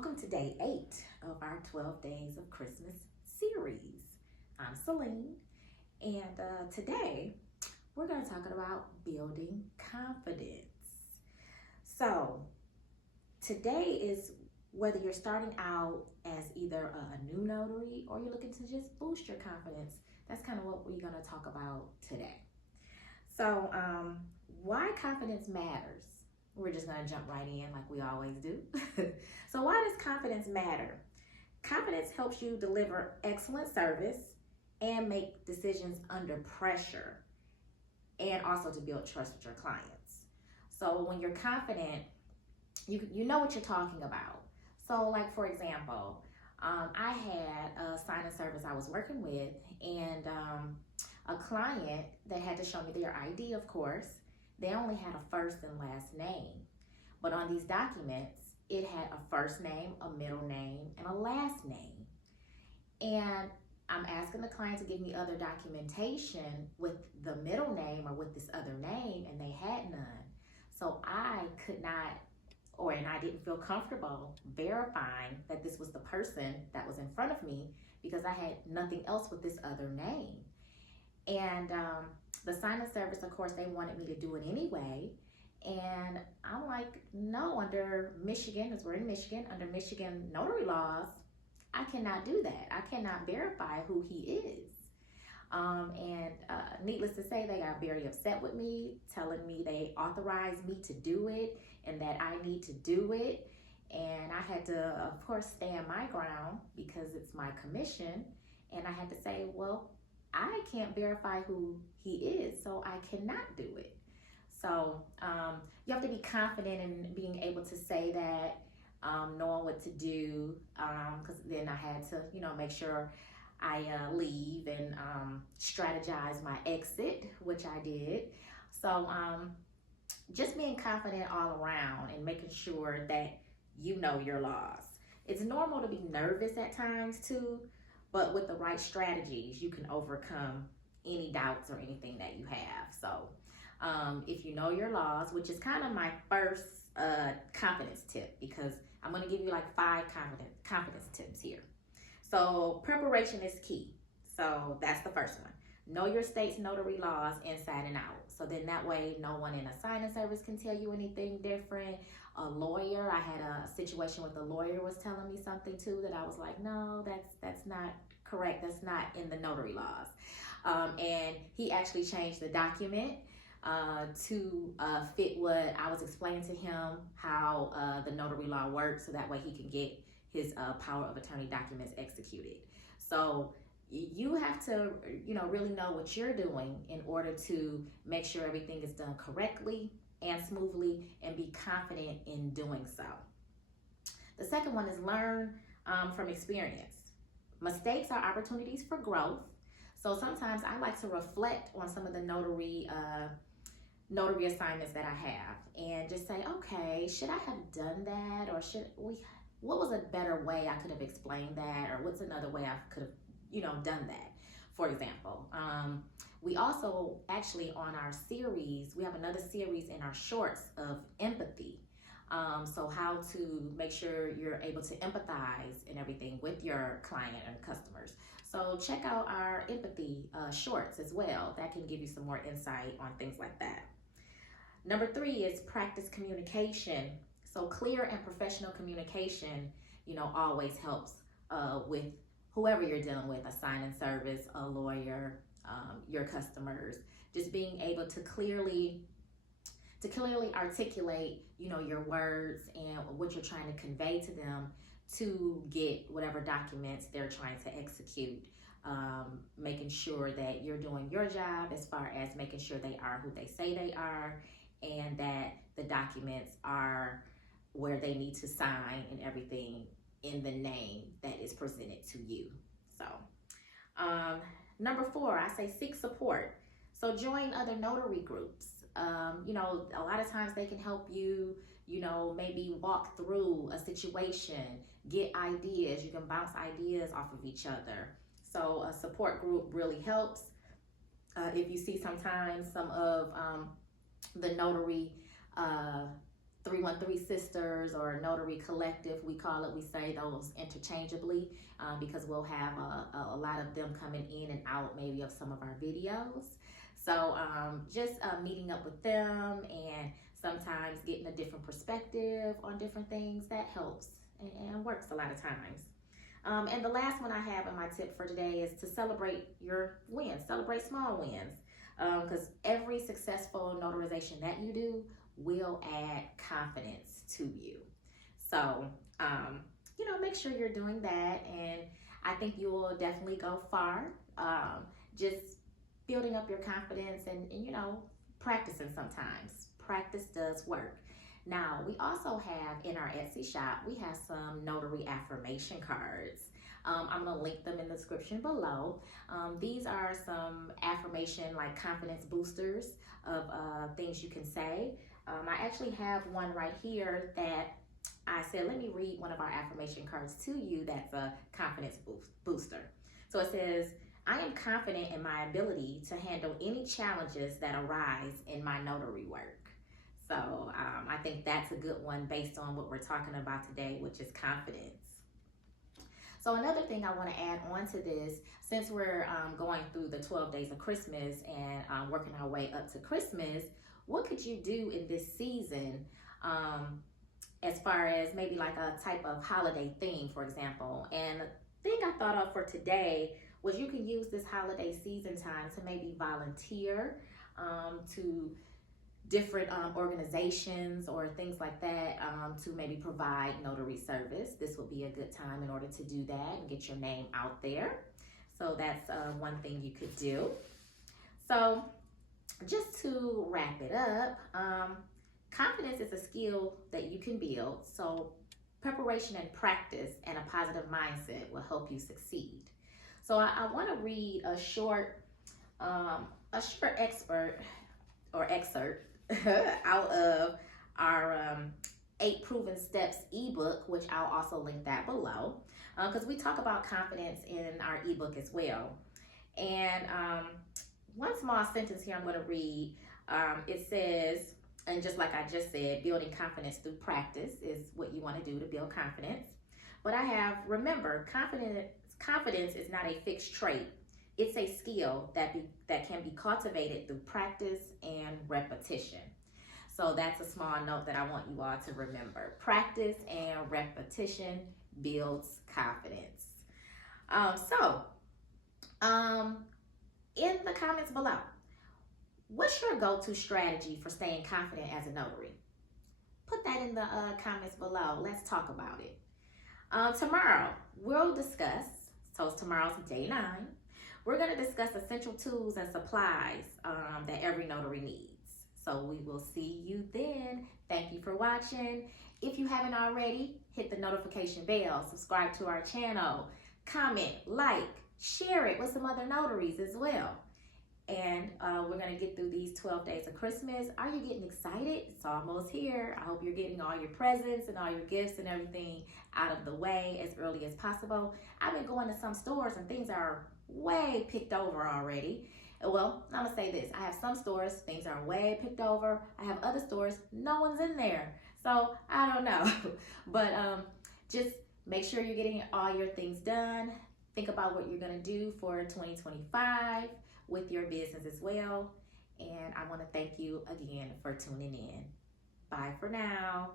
Welcome to day 8 of our 12 Days of Christmas series. I'm Celine, and today we're going to talk about building confidence. So, today is whether you're starting out as either a new notary or you're looking to just boost your confidence. That's kind of what we're going to talk about today. So, why confidence matters. We're just going to jump right in like we always do. So why does confidence matter? Confidence helps you deliver excellent service and make decisions under pressure, and also to build trust with your clients. So when you're confident, you know what you're talking about. So like for example, I had a signing service I was working with, and a client that had to show me their ID, of course. They only had a first and last name. But on these documents, it had a first name, a middle name, and a last name. And I'm asking the client to give me other documentation with the middle name or with this other name, and they had none. So I could not, and I didn't feel comfortable verifying that this was the person that was in front of me because I had nothing else with this other name. And the signing service, of course, they wanted me to do it anyway. And I'm like, no, under Michigan, as we're in Michigan, under Michigan notary laws, I cannot do that. I cannot verify who he is. Needless to say, they got very upset with me, telling me they authorized me to do it and that I need to do it. And I had to, of course, stand my ground because it's my commission. And I had to say, well, I can't verify who he is, so I cannot do it. So you have to be confident in being able to say that, knowing what to do, because then I had to, make sure I leave and strategize my exit, which I did. So just being confident all around and making sure that you know your laws. It's normal to be nervous at times too, but with the right strategies, you can overcome any doubts or anything that you have. So if you know your laws, which is kind of my first confidence tip, because I'm going to give you like 5 confidence tips here. So preparation is key. So that's the first one. Know your state's notary laws inside and out. So then that way no one in a signing service can tell you anything different. A lawyer, I had a situation with the lawyer was telling me something too that I was like, no, that's not correct. That's not in the notary laws. And he actually changed the document to fit what I was explaining to him, how the notary law works, so that way he can get his power of attorney documents executed. So you have to, really know what you're doing in order to make sure everything is done correctly and smoothly, and be confident in doing so. The second one is learn from experience. Mistakes are opportunities for growth. So sometimes I like to reflect on some of the notary assignments that I have and just say, okay, should I have done that, or what was a better way I could have explained that, or what's another way I could have, done that, for example. We also actually on our series, we have another series in our shorts of empathy. So how to make sure you're able to empathize and everything with your client and customers. So check out our empathy shorts as well. That can give you some more insight on things like that. Number 3 is practice communication. So clear and professional communication, always helps with whoever you're dealing with, a signing service, a lawyer, your customers. Just being able to clearly articulate, your words and what you're trying to convey to them to get whatever documents they're trying to execute. Making sure that you're doing your job as far as making sure they are who they say they are, and that the documents are where they need to sign and everything in the name that is presented to you. So number 4, I say seek support. So join other notary groups. A lot of times they can help you, maybe walk through a situation, get ideas. You can bounce ideas off of each other. So a support group really helps. If you see sometimes some of the notary 313 Sisters or Notary Collective, we call it. We say those interchangeably because we'll have a lot of them coming in and out maybe of some of our videos. So just meeting up with them and sometimes getting a different perspective on different things, that helps and works a lot of times. And the last one I have in my tip for today is to celebrate your wins, celebrate small wins. Because every successful notarization that you do will add confidence to you. So, make sure you're doing that. And I think you will definitely go far. Just building up your confidence and practicing sometimes. Practice does work. Now, we also have in our Etsy shop, we have some notary affirmation cards. I'm going to link them in the description below. These are some affirmation, like confidence boosters of things you can say. I actually have one right here that I said, let me read one of our affirmation cards to you that's a confidence booster. So it says, I am confident in my ability to handle any challenges that arise in my notary work. So I think that's a good one based on what we're talking about today, which is confidence. So another thing I want to add on to this, since we're going through the 12 days of Christmas and working our way up to Christmas, what could you do in this season as far as maybe like a type of holiday theme, for example? And the thing I thought of for today was you can use this holiday season time to maybe volunteer to different organizations or things like that to maybe provide notary service. This would be a good time in order to do that and get your name out there. So that's one thing you could do. So just to wrap it up, confidence is a skill that you can build. So preparation and practice and a positive mindset will help you succeed. So I want to read a short excerpt out of our 8 Proven Steps ebook, which I'll also link that below, because we talk about confidence in our ebook as well. And one small sentence here I'm going to read. It says, and just like I just said, building confidence through practice is what you want to do to build confidence. But I have, remember, confidence is not a fixed trait. It's a skill that can be cultivated through practice and repetition. So that's a small note that I want you all to remember. Practice and repetition builds confidence. In the comments below, what's your go-to strategy for staying confident as a notary? Put that in the comments below. Let's talk about it. Tomorrow, we'll discuss, so tomorrow's day 9. We're going to discuss essential tools and supplies that every notary needs. So we will see you then. Thank you for watching. If you haven't already, hit the notification bell, subscribe to our channel, comment, like, share it with some other notaries as well. And we're going to get through these 12 days of Christmas. Are you getting excited? It's almost here. I hope you're getting all your presents and all your gifts and everything out of the way as early as possible. I've been going to some stores and things are way picked over already. Well, I'm gonna say this. I have some stores, things are way picked over. I have other stores, no one's in there. So I don't know. But just make sure you're getting all your things done. Think about what you're gonna do for 2025 with your business as well. And I wanna thank you again for tuning in. Bye for now.